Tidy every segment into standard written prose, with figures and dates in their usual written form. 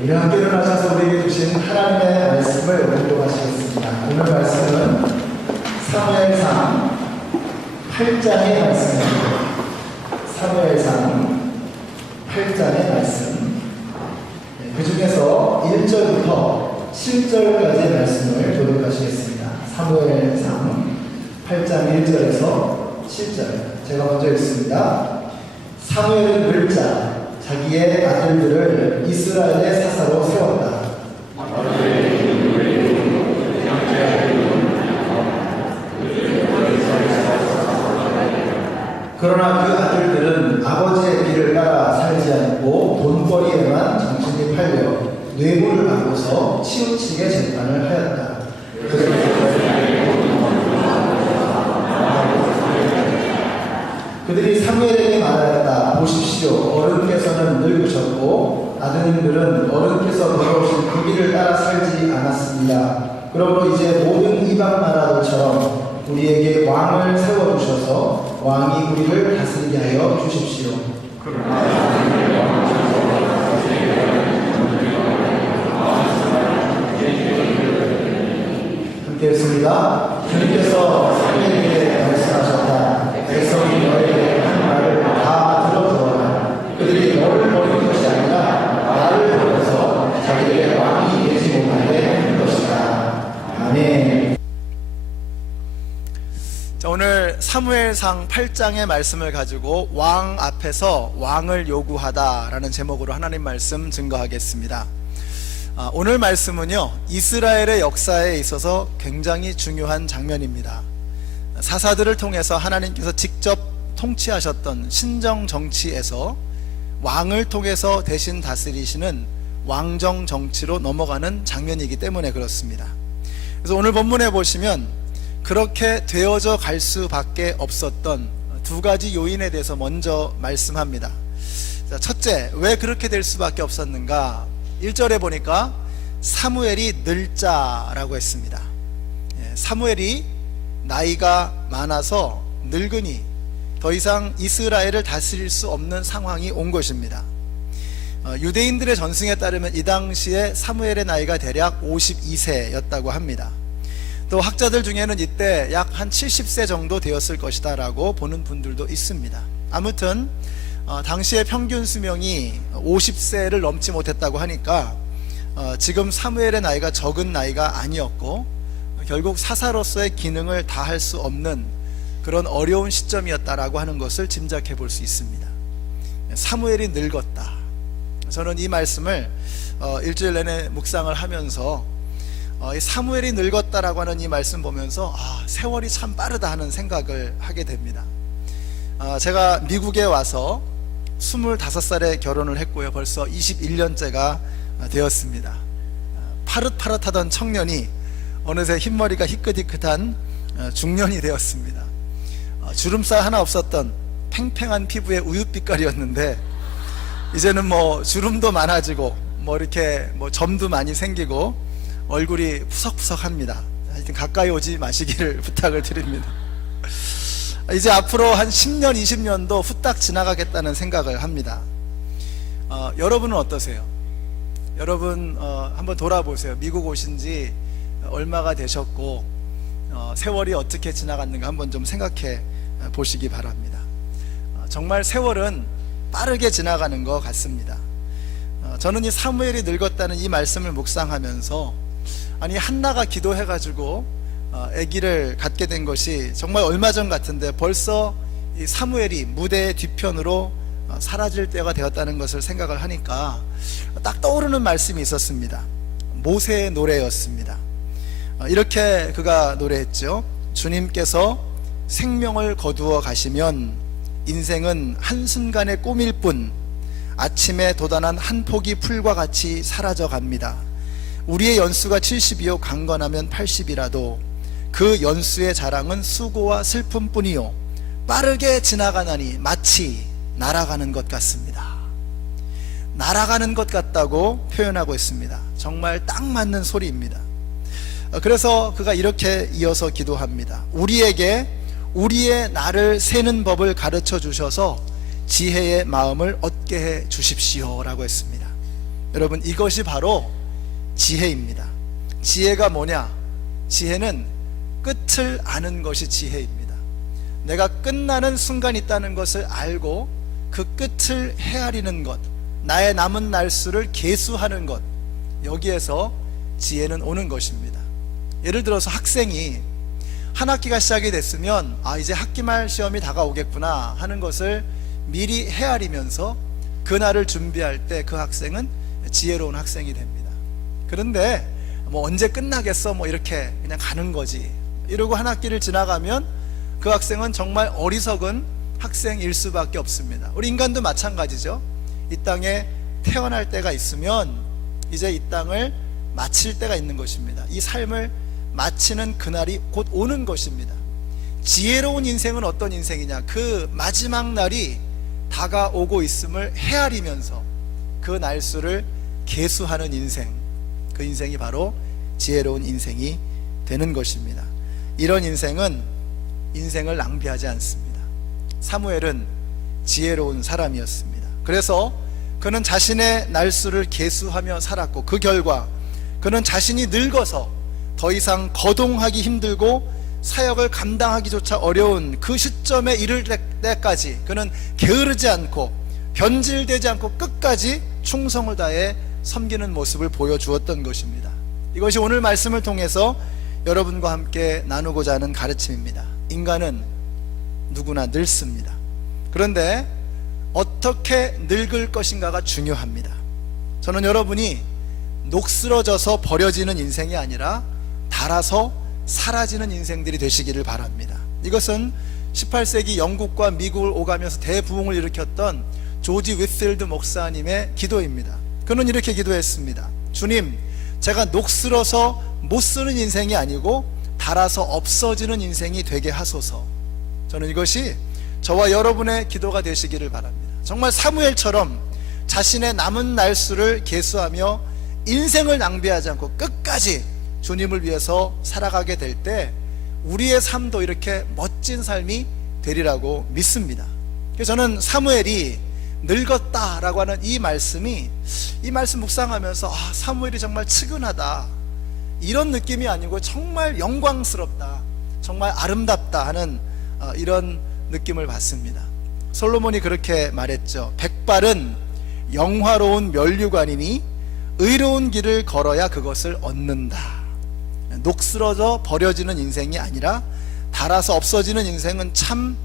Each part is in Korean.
우리 함께 일어나셔서 우리에게 주신 하나님의 말씀을 공독하시겠습니다. 오늘 말씀은 사무엘상 8장의 말씀입니다. 사무엘상 8장의 말씀, 그 중에서 1절부터 7절까지의 말씀을 교독하시겠습니다. 사무엘상 8장 1절에서 7절, 제가 먼저 읽습니다. 사무엘은 늙자 자기의 아들들을 이스라엘의 사사로 세웠다. 그러나 그 아들들은 아버지의 길을 따라 살지 않고 돈벌이에만 정신이 팔려 뇌물을 받고서 치우치게 재판을 하였다. 그들이 사무엘에게 말하였다. 보십시오. 어른께서는 늙으셨고 아드님들은 어른께서 걸어오신 그 길을 따라 살지 않았습니다. 그러므로 이제 모든 이방 나라들처럼 우리에게 왕을 세워주셔서 왕이 우리를 다스리게 하여 주십시오. 함께 읽습니다. 주님께서 사무엘에게 말씀하셨다. 백성이 너에게 한 말을 다 들어주어라. 그들이 너를 버리는 것이 아니라 나를 버려서 자기에게 왕이 되지 못하게 할 것이다. 아멘. 자, 오늘 사무엘상 8장의 말씀을 가지고 왕 앞에서 왕을 요구하다라는 제목으로 하나님 말씀 증거하겠습니다. 오늘 말씀은요, 이스라엘의 역사에 있어서 굉장히 중요한 장면입니다. 사사들을 통해서 하나님께서 직접 통치하셨던 신정 정치에서 왕을 통해서 대신 다스리시는 왕정 정치로 넘어가는 장면이기 때문에 그렇습니다. 그래서 오늘 본문에 보시면 그렇게 되어져 갈 수밖에 없었던 두 가지 요인에 대해서 먼저 말씀합니다. 자, 첫째, 왜 그렇게 될 수밖에 없었는가? 1절에 보니까 사무엘이 늙자라고 했습니다. 사무엘이 나이가 많아서 늙으니 더 이상 이스라엘을 다스릴 수 없는 상황이 온 것입니다. 유대인들의 전승에 따르면 이 당시에 사무엘의 나이가 대략 52세였다고 합니다. 또 학자들 중에는 이때 약 한 70세 정도 되었을 것이다 라고 보는 분들도 있습니다. 아무튼 당시의 평균 수명이 50세를 넘지 못했다고 하니까 지금 사무엘의 나이가 적은 나이가 아니었고 결국 사사로서의 기능을 다할 수 없는 그런 어려운 시점이었다라고 하는 것을 짐작해 볼 수 있습니다. 사무엘이 늙었다. 저는 이 말씀을 일주일 내내 묵상을 하면서 이 사무엘이 늙었다라고 하는 이 말씀 보면서 세월이 참 빠르다 하는 생각을 하게 됩니다. 제가 미국에 와서 25살에 결혼을 했고요. 벌써 21년째가 되었습니다. 파릇파릇하던 청년이 어느새 흰머리가 희끗희끗한 중년이 되었습니다. 주름살 하나 없었던 팽팽한 피부의 우윳빛깔이었는데 이제는 뭐 주름도 많아지고 이렇게 점도 많이 생기고 얼굴이 푸석푸석합니다. 하여튼 가까이 오지 마시기를 부탁을 드립니다. 이제 앞으로 한 10년, 20년도 후딱 지나가겠다는 생각을 합니다. 여러분은 어떠세요? 여러분 한번 돌아보세요. 미국 오신 지 얼마가 되셨고 세월이 어떻게 지나갔는가 한번 좀 생각해 보시기 바랍니다. 정말 세월은 빠르게 지나가는 것 같습니다. 저는 이 사무엘이 늙었다는 이 말씀을 묵상하면서 아니 한나가 기도해가지고 아기를 갖게 된 것이 정말 얼마 전 같은데 벌써 이 사무엘이 무대의 뒤편으로 사라질 때가 되었다는 것을 생각을 하니까 딱 떠오르는 말씀이 있었습니다. 모세의 노래였습니다. 이렇게 그가 노래했죠. 주님께서 생명을 거두어 가시면 인생은 한순간의 꿈일 뿐 아침에 돋아난 한 포기 풀과 같이 사라져 갑니다. 우리의 연수가 70이요 강건하면 80이라도 그 연수의 자랑은 수고와 슬픔뿐이요 빠르게 지나가나니 마치 날아가는 것 같습니다. 날아가는 것 같다고 표현하고 있습니다. 정말 딱 맞는 소리입니다. 그래서 그가 이렇게 이어서 기도합니다. 우리에게 우리의 날을 세는 법을 가르쳐 주셔서 지혜의 마음을 얻게 해 주십시오 라고 했습니다. 여러분, 이것이 바로 지혜입니다. 지혜가 뭐냐? 지혜는 끝을 아는 것이 지혜입니다. 내가 끝나는 순간이 있다는 것을 알고 그 끝을 헤아리는 것, 나의 남은 날수를 계수하는 것, 여기에서 지혜는 오는 것입니다. 예를 들어서 학생이 한 학기가 시작이 됐으면 이제 학기말 시험이 다가오겠구나 하는 것을 미리 헤아리면서 그날을 준비할 때 그 학생은 지혜로운 학생이 됩니다. 그런데 언제 끝나겠어 이렇게 그냥 가는 거지, 이러고 한 학기를 지나가면 그 학생은 정말 어리석은 학생일 수밖에 없습니다. 우리 인간도 마찬가지죠. 이 땅에 태어날 때가 있으면 이제 이 땅을 마칠 때가 있는 것입니다. 이 삶을 마치는 그날이 곧 오는 것입니다. 지혜로운 인생은 어떤 인생이냐? 그 마지막 날이 다가오고 있음을 헤아리면서 그 날수를 계수하는 인생, 그 인생이 바로 지혜로운 인생이 되는 것입니다. 이런 인생은 인생을 낭비하지 않습니다. 사무엘은 지혜로운 사람이었습니다. 그래서 그는 자신의 날수를 계수하며 살았고, 그 결과 그는 자신이 늙어서 더 이상 거동하기 힘들고 사역을 감당하기조차 어려운 그 시점에 이를 때까지 그는 게으르지 않고 변질되지 않고 끝까지 충성을 다해 섬기는 모습을 보여주었던 것입니다. 이것이 오늘 말씀을 통해서 여러분과 함께 나누고자 하는 가르침입니다. 인간은 누구나 늙습니다. 그런데 어떻게 늙을 것인가가 중요합니다. 저는 여러분이 녹슬어져서 버려지는 인생이 아니라 닳아서 사라지는 인생들이 되시기를 바랍니다. 이것은 18세기 영국과 미국을 오가면서 대부흥을 일으켰던 조지 윗필드 목사님의 기도입니다. 그는 이렇게 기도했습니다. 주님, 제가 녹슬어서 못 쓰는 인생이 아니고 닳아서 없어지는 인생이 되게 하소서. 저는 이것이 저와 여러분의 기도가 되시기를 바랍니다. 정말 사무엘처럼 자신의 남은 날수를 계수하며 인생을 낭비하지 않고 끝까지 주님을 위해서 살아가게 될 때 우리의 삶도 이렇게 멋진 삶이 되리라고 믿습니다. 그래서 저는 사무엘이 늙었다라고 하는 이 말씀 묵상하면서 사무엘이 정말 측은하다, 이런 느낌이 아니고 정말 영광스럽다, 정말 아름답다 하는 이런 느낌을 받습니다. 솔로몬이 그렇게 말했죠. 백발은 영화로운 면류관이니 의로운 길을 걸어야 그것을 얻는다. 녹슬어져 버려지는 인생이 아니라 닳아서 없어지는 인생은 참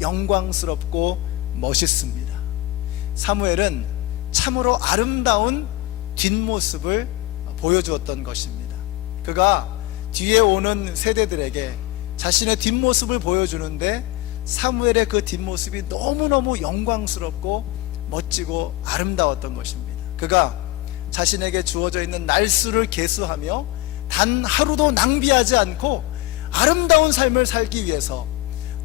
영광스럽고 멋있습니다. 사무엘은 참으로 아름다운 뒷모습을 보여주었던 것입니다. 그가 뒤에 오는 세대들에게 자신의 뒷모습을 보여주는데 사무엘의 그 뒷모습이 너무너무 영광스럽고 멋지고 아름다웠던 것입니다. 그가 자신에게 주어져 있는 날수를 계수하며 단 하루도 낭비하지 않고 아름다운 삶을 살기 위해서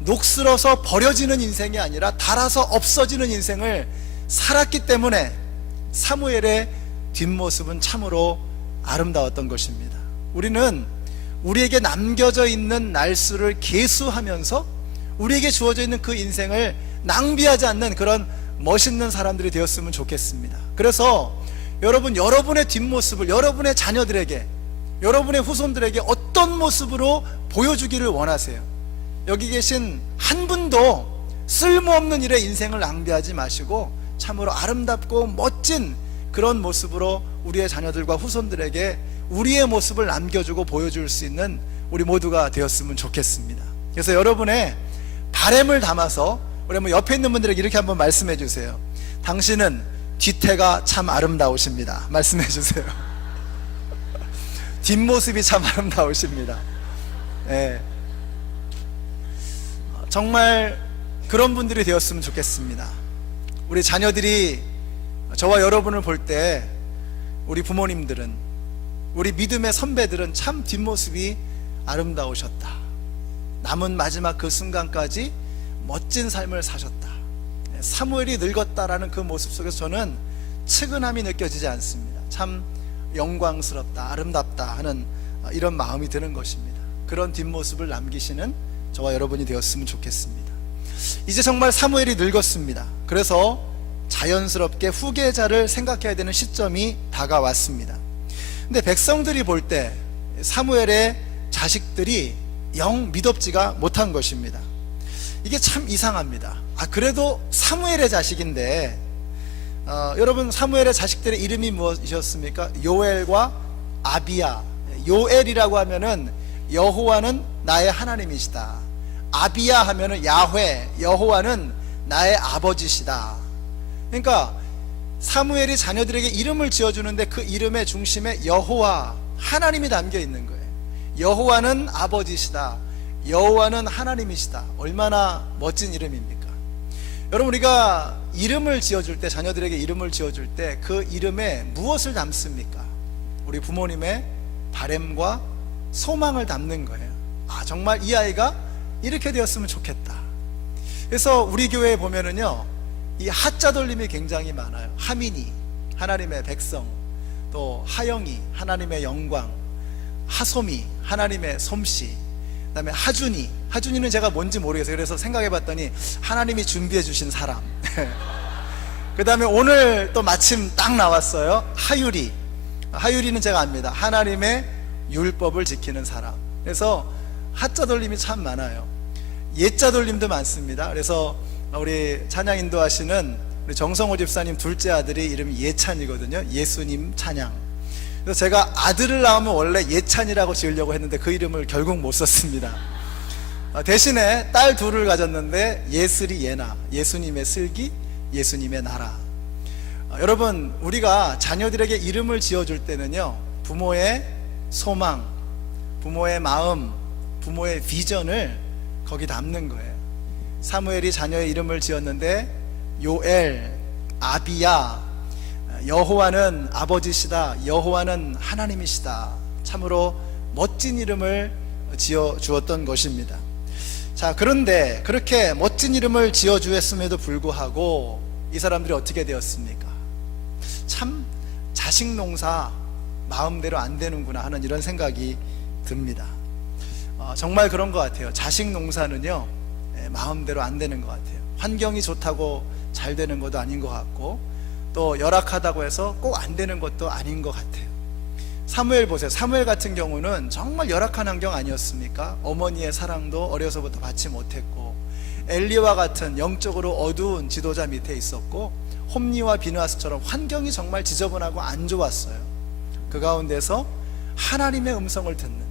녹슬어서 버려지는 인생이 아니라 닳아서 없어지는 인생을 살았기 때문에 사무엘의 뒷모습은 참으로 아름다웠던 것입니다. 우리는 우리에게 남겨져 있는 날수를 계수하면서 우리에게 주어져 있는 그 인생을 낭비하지 않는 그런 멋있는 사람들이 되었으면 좋겠습니다. 그래서 여러분의 뒷모습을 여러분의 자녀들에게, 여러분의 후손들에게 어떤 모습으로 보여주기를 원하세요? 여기 계신 한 분도 쓸모없는 일에 인생을 낭비하지 마시고 참으로 아름답고 멋진 그런 모습으로 우리의 자녀들과 후손들에게 우리의 모습을 남겨주고 보여줄 수 있는 우리 모두가 되었으면 좋겠습니다. 그래서 여러분의 바램을 담아서 우리 한번 옆에 있는 분들에게 이렇게 한번 말씀해 주세요. 당신은 뒤태가 참 아름다우십니다. 말씀해 주세요. 뒷모습이 참 아름다우십니다. 네. 정말 그런 분들이 되었으면 좋겠습니다. 우리 자녀들이 저와 여러분을 볼 때 우리 부모님들은, 우리 믿음의 선배들은 참 뒷모습이 아름다우셨다, 남은 마지막 그 순간까지 멋진 삶을 사셨다, 사무엘이 늙었다라는 그 모습 속에서 저는 측은함이 느껴지지 않습니다. 참 영광스럽다, 아름답다 하는 이런 마음이 드는 것입니다. 그런 뒷모습을 남기시는 저와 여러분이 되었으면 좋겠습니다. 이제 정말 사무엘이 늙었습니다. 그래서 자연스럽게 후계자를 생각해야 되는 시점이 다가왔습니다. 근데 백성들이 볼 때 사무엘의 자식들이 영 믿업지가 못한 것입니다. 이게 참 이상합니다. 그래도 사무엘의 자식인데, 여러분 사무엘의 자식들의 이름이 무엇이었습니까? 요엘과 아비야. 요엘이라고 하면은 여호와는 나의 하나님이시다. 아비야 하면은 야훼, 여호와는 나의 아버지시다. 그러니까 사무엘이 자녀들에게 이름을 지어주는데 그 이름의 중심에 여호와, 하나님이 담겨 있는 거예요. 여호와는 아버지시다. 여호와는 하나님이시다. 얼마나 멋진 이름입니까? 여러분, 우리가 이름을 지어줄 때, 자녀들에게 이름을 지어줄 때 그 이름에 무엇을 담습니까? 우리 부모님의 바램과 소망을 담는 거예요. 정말 이 아이가 이렇게 되었으면 좋겠다. 그래서 우리 교회에 보면은요, 이 하자 돌림이 굉장히 많아요. 하민이, 하나님의 백성, 또 하영이, 하나님의 영광, 하솜이, 하나님의 솜씨, 그 다음에 하준이, 하준이는 제가 뭔지 모르겠어요. 그래서 생각해 봤더니 하나님이 준비해 주신 사람. 그 다음에 오늘 또 마침 딱 나왔어요. 하유리, 하유리는 제가 압니다. 하나님의 율법을 지키는 사람. 그래서 하자 돌림이 참 많아요. 예자 돌림도 많습니다. 그래서 우리 찬양 인도하시는 우리 정성호 집사님 둘째 아들이 이름이 예찬이거든요. 예수님 찬양. 그래서 제가 아들을 낳으면 원래 예찬이라고 지으려고 했는데 그 이름을 결국 못 썼습니다. 대신에 딸 둘을 가졌는데 예슬이 예나, 예수님의 슬기, 예수님의 나라. 여러분, 우리가 자녀들에게 이름을 지어줄 때는요, 부모의 소망, 부모의 마음, 부모의 비전을 거기 담는 거예요. 사무엘이 자녀의 이름을 지었는데 요엘, 아비야, 여호와는 아버지시다, 여호와는 하나님이시다. 참으로 멋진 이름을 지어 주었던 것입니다. 자, 그런데 그렇게 멋진 이름을 지어 주었음에도 불구하고 이 사람들이 어떻게 되었습니까? 참 자식 농사 마음대로 안 되는구나 하는 이런 생각이 듭니다. 정말 그런 것 같아요. 자식 농사는요, 마음대로 안 되는 것 같아요. 환경이 좋다고 잘 되는 것도 아닌 것 같고, 또 열악하다고 해서 꼭 안 되는 것도 아닌 것 같아요. 사무엘 보세요. 사무엘 같은 경우는 정말 열악한 환경 아니었습니까? 어머니의 사랑도 어려서부터 받지 못했고, 엘리와 같은 영적으로 어두운 지도자 밑에 있었고, 홈리와 비느하스처럼 환경이 정말 지저분하고 안 좋았어요. 그 가운데서 하나님의 음성을 듣는,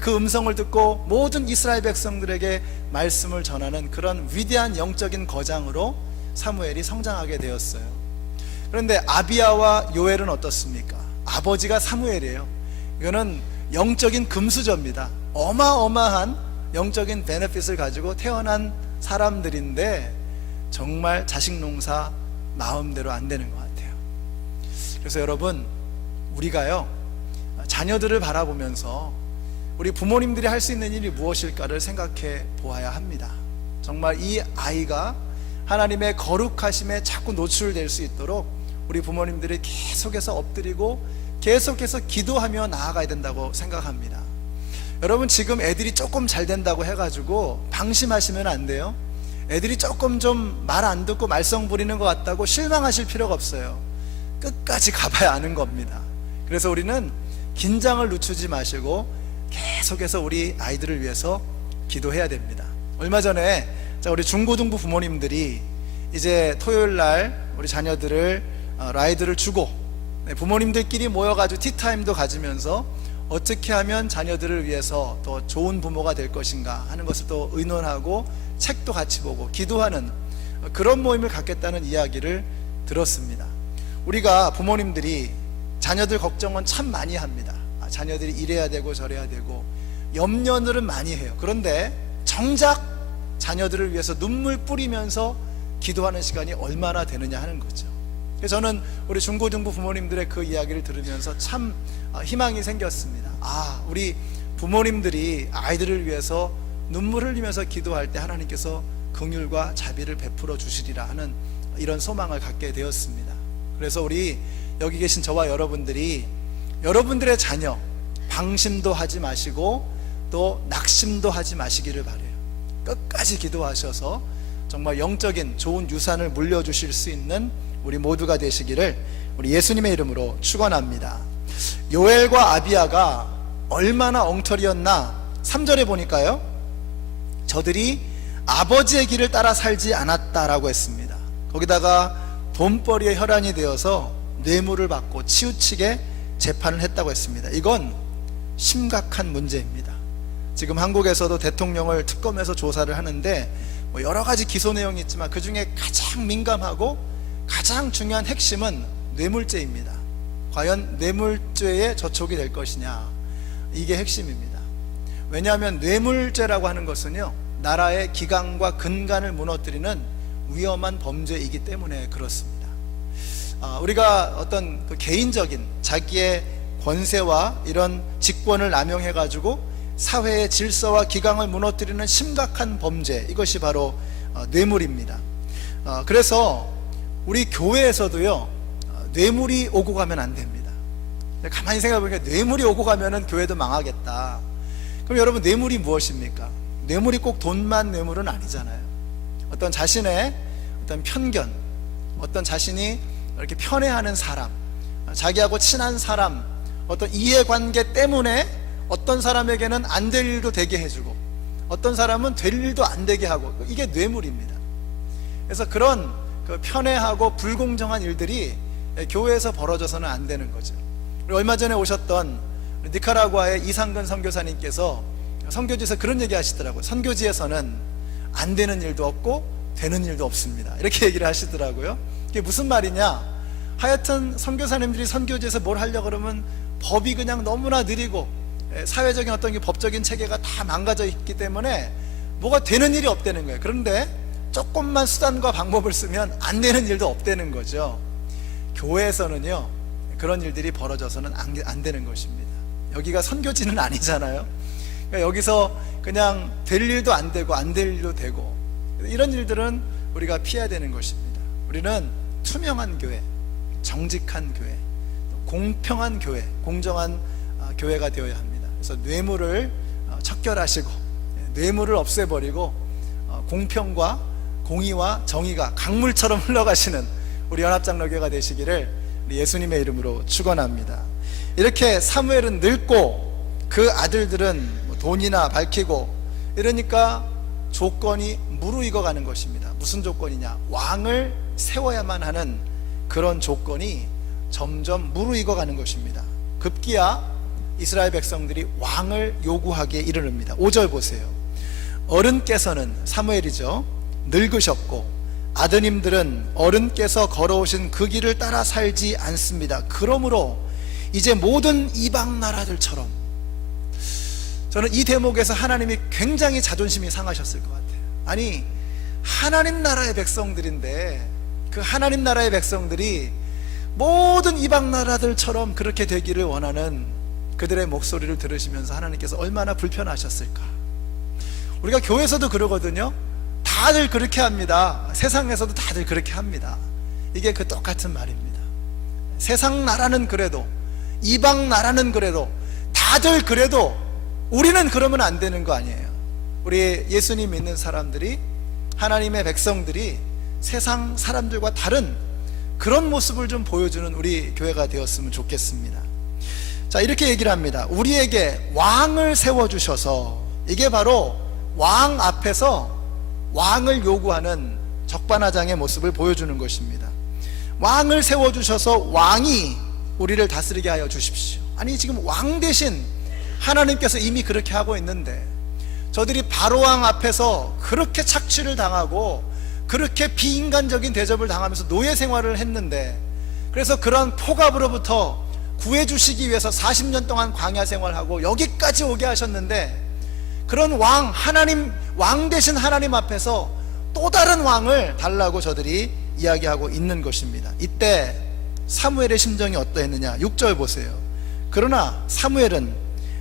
그 음성을 듣고 모든 이스라엘 백성들에게 말씀을 전하는 그런 위대한 영적인 거장으로 사무엘이 성장하게 되었어요. 그런데 아비야와 요엘은 어떻습니까? 아버지가 사무엘이에요. 이거는 영적인 금수저입니다. 어마어마한 영적인 베네핏을 가지고 태어난 사람들인데 정말 자식 농사 마음대로 안 되는 것 같아요. 그래서 여러분, 우리가요, 자녀들을 바라보면서 우리 부모님들이 할 수 있는 일이 무엇일까를 생각해 보아야 합니다. 정말 이 아이가 하나님의 거룩하심에 자꾸 노출될 수 있도록 우리 부모님들이 계속해서 엎드리고 계속해서 기도하며 나아가야 된다고 생각합니다. 여러분, 지금 애들이 조금 잘 된다고 해가지고 방심하시면 안 돼요. 애들이 조금 좀 말 안 듣고 말썽 부리는 것 같다고 실망하실 필요가 없어요. 끝까지 가봐야 아는 겁니다. 그래서 우리는 긴장을 늦추지 마시고 계속해서 우리 아이들을 위해서 기도해야 됩니다. 얼마 전에 우리 중고등부 부모님들이 이제 토요일날 우리 자녀들을 라이드를 주고 부모님들끼리 모여가지고 티타임도 가지면서 어떻게 하면 자녀들을 위해서 더 좋은 부모가 될 것인가 하는 것을 또 의논하고 책도 같이 보고 기도하는 그런 모임을 갖겠다는 이야기를 들었습니다. 우리가 부모님들이 자녀들 걱정은 참 많이 합니다. 자녀들이 이래야 되고 저래야 되고 염려는 많이 해요. 그런데 정작 자녀들을 위해서 눈물 뿌리면서 기도하는 시간이 얼마나 되느냐 하는 거죠. 그래서 저는 우리 중고등부 부모님들의 그 이야기를 들으면서 참 희망이 생겼습니다. 우리 부모님들이 아이들을 위해서 눈물 흘리면서 기도할 때 하나님께서 긍휼과 자비를 베풀어 주시리라 하는 이런 소망을 갖게 되었습니다. 그래서 우리 여기 계신 저와 여러분들이 여러분들의 자녀 방심도 하지 마시고 또 낙심도 하지 마시기를 바라요. 끝까지 기도하셔서 정말 영적인 좋은 유산을 물려주실 수 있는 우리 모두가 되시기를 우리 예수님의 이름으로 축원합니다. 요엘과 아비야가 얼마나 엉터리였나 3절에 보니까요, 저들이 아버지의 길을 따라 살지 않았다라고 했습니다. 거기다가 돈벌이의 혈안이 되어서 뇌물을 받고 치우치게 재판을 했다고 했습니다. 이건 심각한 문제입니다. 지금 한국에서도 대통령을 특검해서 조사를 하는데 뭐 여러 가지 기소 내용이 있지만 그 중에 가장 민감하고 가장 중요한 핵심은 뇌물죄입니다. 과연 뇌물죄에 저촉이 될 것이냐, 이게 핵심입니다. 왜냐하면 뇌물죄라고 하는 것은요, 나라의 기강과 근간을 무너뜨리는 위험한 범죄이기 때문에 그렇습니다. 우리가 어떤 그 개인적인 자기의 권세와 이런 직권을 남용해 가지고 사회의 질서와 기강을 무너뜨리는 심각한 범죄, 이것이 바로 뇌물입니다. 그래서 우리 교회에서도요, 뇌물이 오고 가면 안 됩니다. 가만히 생각해 보니까 뇌물이 오고 가면은 교회도 망하겠다. 그럼 여러분, 뇌물이 무엇입니까? 뇌물이 꼭 돈만 뇌물은 아니잖아요. 어떤 자신의 어떤 편견, 어떤 자신이 이렇게 편애하는 사람, 자기하고 친한 사람, 어떤 이해관계 때문에 어떤 사람에게는 안 될 일도 되게 해주고 어떤 사람은 될 일도 안 되게 하고, 이게 뇌물입니다. 그래서 그런 그 편애하고 불공정한 일들이 교회에서 벌어져서는 안 되는 거죠. 우리 얼마 전에 오셨던 니카라구아의 이상근 선교사님께서 선교지에서 그런 얘기 하시더라고요. 선교지에서는 안 되는 일도 없고 되는 일도 없습니다, 이렇게 얘기를 하시더라고요. 이게 무슨 말이냐, 하여튼 선교사님들이 선교지에서 뭘 하려고 그러면 법이 그냥 너무나 느리고 사회적인 어떤 법적인 체계가 다 망가져 있기 때문에 뭐가 되는 일이 없다는 거예요. 그런데 조금만 수단과 방법을 쓰면 안 되는 일도 없다는 거죠. 교회에서는요, 그런 일들이 벌어져서는 안 되는 것입니다. 여기가 선교지는 아니잖아요. 그러니까 여기서 그냥 될 일도 안 되고 안 될 일도 되고, 이런 일들은 우리가 피해야 되는 것입니다. 우리는 투명한 교회, 정직한 교회, 공평한 교회, 공정한 교회가 되어야 합니다. 그래서 뇌물을 척결하시고 뇌물을 없애버리고 공평과 공의와 정의가 강물처럼 흘러가시는 우리 연합장로교회가 되시기를 우리 예수님의 이름으로 축원합니다. 이렇게 사무엘은 늙고 그 아들들은 돈이나 밝히고 이러니까 조건이 무르익어가는 것입니다. 무슨 조건이냐, 왕을 세워야만 하는 그런 조건이 점점 무르익어가는 것입니다. 급기야 이스라엘 백성들이 왕을 요구하기에 이르릅니다. 5절 보세요. 어른께서는, 사무엘이죠, 늙으셨고 아드님들은 어른께서 걸어오신 그 길을 따라 살지 않습니다. 그러므로 이제 모든 이방 나라들처럼, 저는 이 대목에서 하나님이 굉장히 자존심이 상하셨을 것 같아요. 아니, 하나님 나라의 백성들인데 그 하나님 나라의 백성들이 모든 이방 나라들처럼 그렇게 되기를 원하는 그들의 목소리를 들으시면서 하나님께서 얼마나 불편하셨을까. 우리가 교회에서도 그러거든요. 다들 그렇게 합니다. 세상에서도 다들 그렇게 합니다. 이게 그 똑같은 말입니다. 세상 나라는 그래도, 이방 나라는 그래도, 다들 그래도 우리는 그러면 안 되는 거 아니에요. 우리 예수님 믿는 사람들이, 하나님의 백성들이 세상 사람들과 다른 그런 모습을 좀 보여주는 우리 교회가 되었으면 좋겠습니다. 자, 이렇게 얘기를 합니다. 우리에게 왕을 세워주셔서, 이게 바로 왕 앞에서 왕을 요구하는 적반하장의 모습을 보여주는 것입니다. 왕을 세워주셔서 왕이 우리를 다스리게 하여 주십시오. 아니, 지금 왕 대신 하나님께서 이미 그렇게 하고 있는데, 저들이 바로왕 앞에서 그렇게 착취를 당하고 그렇게 비인간적인 대접을 당하면서 노예 생활을 했는데, 그래서 그런 폭압으로부터 구해주시기 위해서 40년 동안 광야 생활하고 여기까지 오게 하셨는데, 그런 왕, 하나님, 왕 대신 하나님 앞에서 또 다른 왕을 달라고 저들이 이야기하고 있는 것입니다. 이때 사무엘의 심정이 어떠했느냐, 6절 보세요. 그러나 사무엘은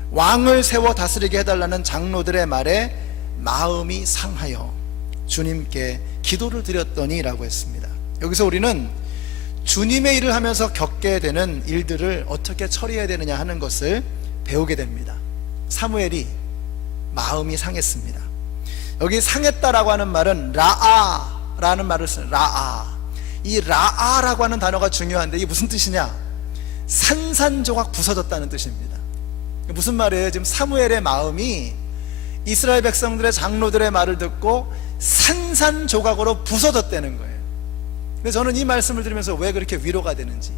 왕을 세워 다스리게 해달라는 장로들의 말에 마음이 상하여 주님께 기도를 드렸더니 라고 했습니다. 여기서 우리는 주님의 일을 하면서 겪게 되는 일들을 어떻게 처리해야 되느냐 하는 것을 배우게 됩니다. 사무엘이 마음이 상했습니다. 여기 상했다라고 하는 말은 라아라는 말을 쓰는 라아. 이 라아라고 하는 단어가 중요한데 이게 무슨 뜻이냐? 산산조각 부서졌다는 뜻입니다. 무슨 말이에요? 지금 사무엘의 마음이 이스라엘 백성들의 장로들의 말을 듣고 산산조각으로 부서졌다는 거예요. 근데 저는 이 말씀을 들으면서 왜 그렇게 위로가 되는지,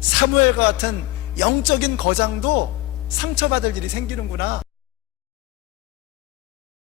사무엘과 같은 영적인 거장도 상처받을 일이 생기는구나.